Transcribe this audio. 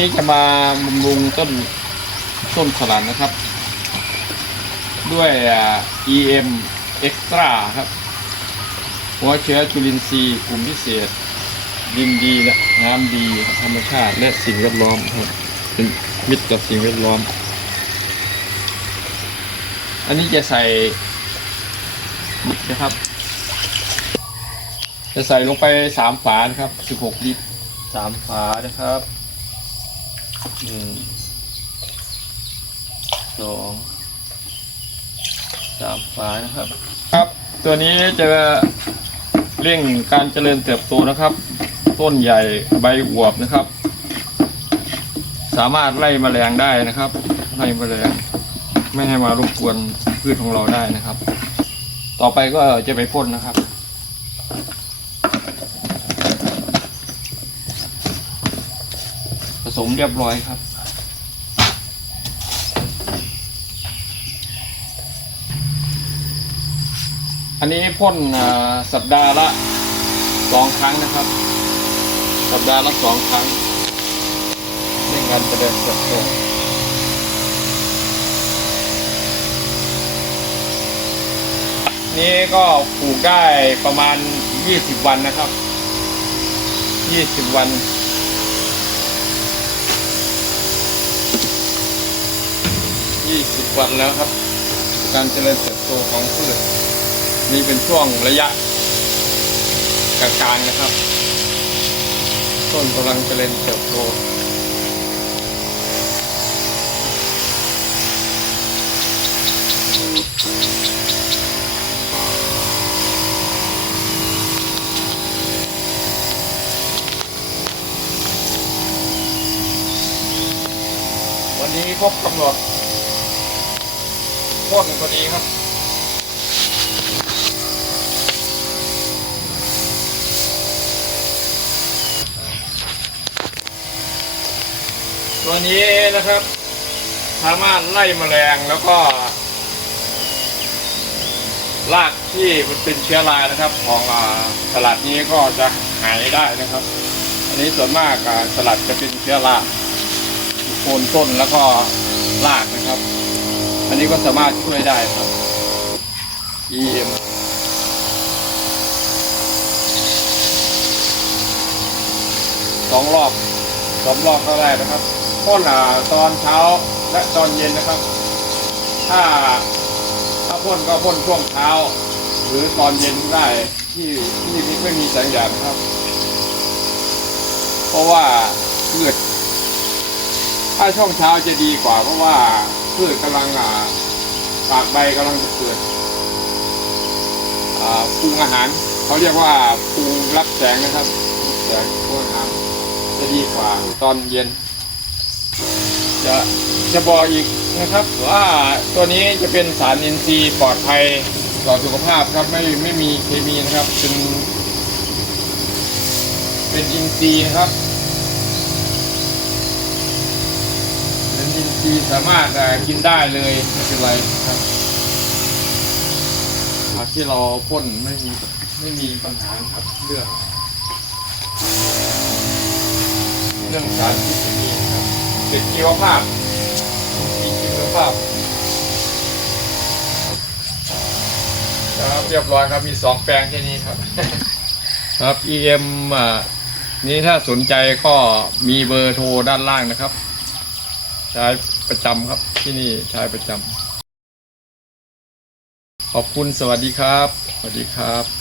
นี้จะมาบำรุงต้นต้นสลัดนะครับ ด้วยอ่า EM Extra ครับ หัวเชื้อจุลินทรีย์กลุ่มพิเศษ ดินดีและน้ำดีธรรมชาติและสิ่งแวดล้อมครับเป็นมิตรกับสิ่งแวดล้อม อันนี้จะใส่นะครับ จะใส่ลงไปสามฝานะครับสิบหกลิตรสามฝานะครับ หนึ่งสองสามฝานะครับ ครับ ตัวนี้จะเร่งการเจริญเติบโตนะครับ ต้นใหญ่ใบอวบนะครับ สามารถไล่แมลงได้นะครับ ไล่แมลงไม่ให้มารบกวนพืชของเราได้นะครับ ต่อไปก็จะไปพ่นนะครับ ผส มเรียบร้อยครับ อันนี้พ่นสัปดาห์ละสองครั้งนะครับ สัปดาห์ละสองครั้งในการเจริญเติบโตนี่ก็ปลูกได้ประมาณ 20 วันนะครับ 20 วัน 20 วันแล้วครับ การเจริญเติบโตของพืชนี่เป็นช่วงระยะกลางๆนะครับ ต้นกำลังเจริญเติบโตวันนี้ครบกำหนด โทษหนึ่งพอดีครับตัวนี้นะครับสามารถไล่แมลงแล้วก็รากที่มันเป็นเชื้อรานะครับ ของสลัดนี้ก็จะหายได้นะครับ อันนี้ส่วนมากสลัดจะเป็นเชื้อราโคนต้นแล้วก็รากนะครับ อันนี้ก็สามารถช่วยได้ครับ EM สองรอบสองรอบก็ได้นะครับพ่นตอนเช้าและตอนเย็นนะครับ ถ้าถ้าพ่นก็พ่นช่วงเช้า หรือตอนเย็นได้ที่ที่ไม่มีแสงแดดนะครับ เพราะว่าพืชถ้าช่วงเช้าจะดีกว่าเพราะว่า พืชกำลังอ่าปากใบกำลังจะเกิดอ่าปรุงอาหารเขาเรียกว่าปรุงรับแสงนะครับรับแสงปรุงอาหารจะดีกว่าตอนเย็น จะจะบอกอีกนะครับว่าตัวนี้จะเป็นสารอินทรีย์ปลอดภัยต่อสุขภาพครับไม่ไม่มีเคมีนะครับเป็นเป็นอินทรีย์นะครับ เป็น อินทรีย์สามารถกินได้เลยไม่เป็นไรครับอ่าที่เราพ่นไม่มีไม่มีปัญหาครับเรื่องเรื่องสารพิษมีครับเป็นชีวภาพมีชีวภาพครับเรียบร้อยครับมีสองแปลงแค่นี้ครับ ครับ EM อ่านี้ถ้าสนใจก็มีเบอร์โทรด้านล่างนะครับ ใช้ประจำครับที่นี่ใช้ประจำขอบคุณสวัสดีครับ สวัสดีครับ